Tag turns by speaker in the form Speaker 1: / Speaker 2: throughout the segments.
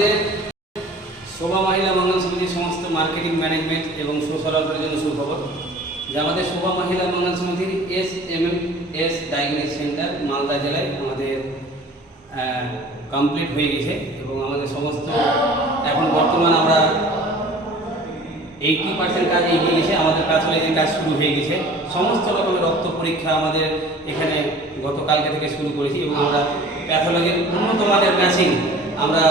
Speaker 1: আমাদের শোভা মহিলা মঙ্গল সমিতির সমস্ত মার্কেটিং ম্যানেজমেন্ট এবং সোশ্যাল ওয়ার্কের জন্য সুখবর যে আমাদের শোভা মহিলা মঙ্গল সমিতির S M M S diagnostic centre Malda জেলায় আমাদের কমপ্লিট হয়ে গেছে এবং আমাদের সমস্ত এখন বর্তমান আমরা এইটি পার্সেন্ট কাজ এগিয়ে গেছে, আমাদের প্যাথোলজির কাজ শুরু হয়ে গেছে। সমস্ত রকমের রক্ত পরীক্ষা আমাদের এখানে গতকালকে থেকে শুরু করেছি এবং আমরা প্যাথোলজির উন্নত মানের ম্যাচিং আমরা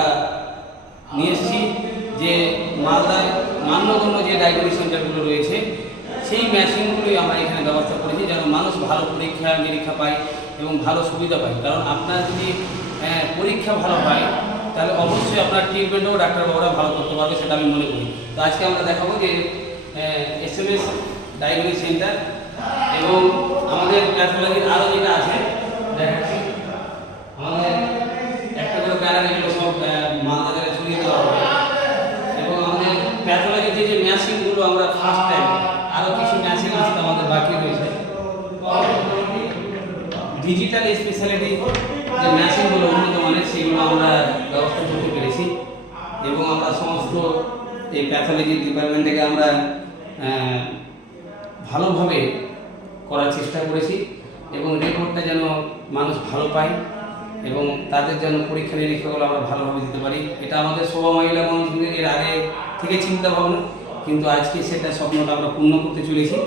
Speaker 1: নিয়ে এসেছি যে মালদায় মান্যগণ্য যে ডায়াগনিক সেন্টারগুলো রয়েছে, সেই মেশিনগুলোই আমরা এখানে ব্যবস্থা করেছি যেন মানুষ ভালো পরীক্ষা, নিরীক্ষা পায় এবং ভালো সুবিধা পায়। কারণ আপনার যদি পরীক্ষা ভালো হয়, তাহলে অবশ্যই আপনার ট্রিটমেন্টও ডাক্তারবাবুরা ভালো করতে পারবে, সেটা আমি মনে করি। তো আজকে আমরা দেখাবো যে S M S diagnostic centre এবং আমাদের প্যাথোলজির আরও যেটা আছে দেখাচ্ছি আমাদের একটা করে প্যারার এগুলো সব আহ, মালদারে ছড়িয়ে দেওয়া হবে এবং আমাদের প্যাথোলজির যে যে মেশিনগুলো আমরা ফার্স্ট টাইম আরও কিছু মেশিন আসতে আমাদের বাকি রয়েছে। ডিজিটাল স্পেশালিটি যে মেশিনগুলো উন্নত মানের, সেগুলো আমরা ব্যবস্থা করতে পেরেছি। এবং আমরা সমস্ত এই প্যাথোলজি ডিপার্টমেন্ট থেকে আমরা ভালোভাবে করার চেষ্টা করেছি। এবং রেকর্ডটা যেন মানুষ ভালো পায় এবং তাদের যেন পরীক্ষা নিরীক্ষাগুলো আমরা ভালোভাবে দিতে পারি। এটা আমাদের শোভা মহিলা মন্দিরের এর আগে থেকে চিন্তা ভাবনা। কিন্তু আজকে সেটা স্বপ্নটা আমরা পূর্ণ করতে চলেছি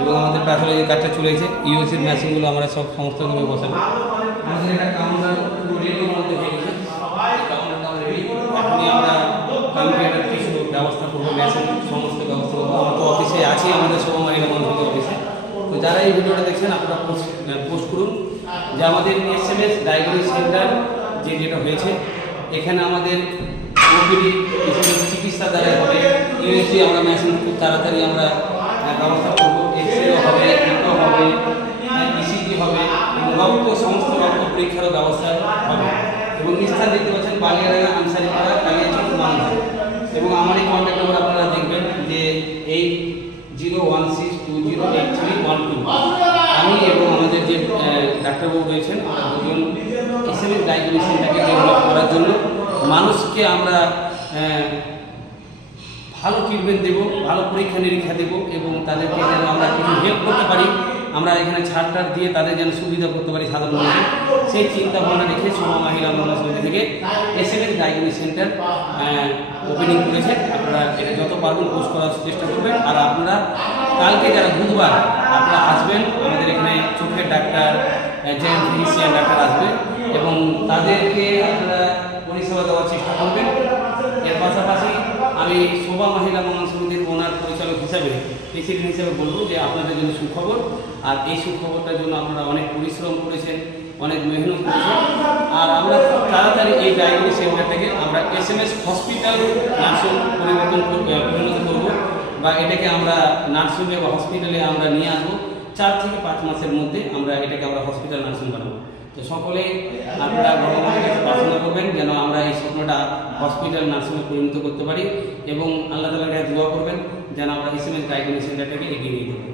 Speaker 1: এবং আমাদের প্যাথোলজি কার্ডটা চলেছে ইউএসির মেশিনগুলো আমরা সব সমস্ত রুমে বসাবো। আমাদের একটা কাউন্টার রেডির মধ্যে হয়ে গেছে। এখনই আমরা কম্পিউটার কিছু ব্যবস্থা করব মেশিন সমস্ত ব্যবস্থা করব। আমরা তো অফিসে আছি, আমাদের মহিলা মন্দির অফিসে তো যারা এই ভিডিওটা দেখছেন, আপনারা পোস্ট পোস্ট করুন। যে আমাদের S M S diagnostic centre যে যেটা হয়েছে, এখানে আমাদের চিকিৎসা ইউএসডি আমরা মেশিন খুব তাড়াতাড়ি আমরা ব্যবস্থা করব। এক্স রে হবে ইকো হবে ইসিজি হবে, এবং রক্ত, সমস্ত রক্ত পরীক্ষারও ব্যবস্থা হবে। এবং স্থান দেখতে পাচ্ছেন বালিয়াডাঙ্গা আনসারিপাড়া, কালিয়াচক মালদা এবং আমার এই কন্ট্যাক্ট নম্বর আপনারা দেখবেন যে eight zero one six two zero eight three one two আমি এবং আমাদের যে ডাক্তারবাবু রয়েছেন দুজন এসএমএস ডায়াগনোসিসটাকে ডেভেলপ করার জন্য মানুষকে আমরা ভালো ট্রিটমেন্ট দেবো, ভালো পরীক্ষা নিরীক্ষা দেবো এবং তাদেরকে যেন আমরা কিছু হেল্প করতে পারি, আমরা এখানে ছাড় দিয়ে তাদের যেন সুবিধা করতে পারি সাধারণ মানুষের। সেই চিন্তা ভাবনা রেখে সোমা মহিলা মহিলা সমিতি থেকে S M S diagnostic centre opening করেছে। আপনারা এটা যত পারবেন পোস্ট করার চেষ্টা করবেন। আর আপনারা কালকে যারা বুধবার আপনারা আসবেন, আমাদের এখানে চোখের ডাক্তার জেন্ট ফিজিশিয়ান ডাক্তার আসবে এবং তাদেরকে আপনারা পরিষেবা দেওয়ার চেষ্টা করবেন। আমি শোভা মহিলা মঙ্গল সমিতির ওনার পরিচালক হিসাবে, প্রেসিডেন্ট হিসাবে বলব যে আপনাদের জন্য সুখবর। আর এই সুখবরটার জন্য আপনারা অনেক পরিশ্রম করেছেন, অনেক মেহনত করেছেন। আর আমরা খুব তাড়াতাড়ি এই ডায়াগনিক সেন্টার থেকে আমরা S M S hospital nursing পরিবর্তন করব। বা এটাকে আমরা নার্সিংয়ে বা হসপিটালে আমরা নিয়ে আসব। চার থেকে পাঁচ মাসের মধ্যে আমরা এটাকে আমরা হসপিটাল নার্সিং বানাবো। তো সকলে আপনারা ভগবানের কাছে প্রার্থনা করবেন যেন আমরা এই স্বপ্নটা হসপিটাল নার্সিংয়ে পরিণত করতে পারি এবং আল্লাহ তালার কাছে দোয়া করবেন যেন আমরা এস এম এস ডায়াগনিক সেন্টারটাকে এগিয়ে নিয়ে যেতে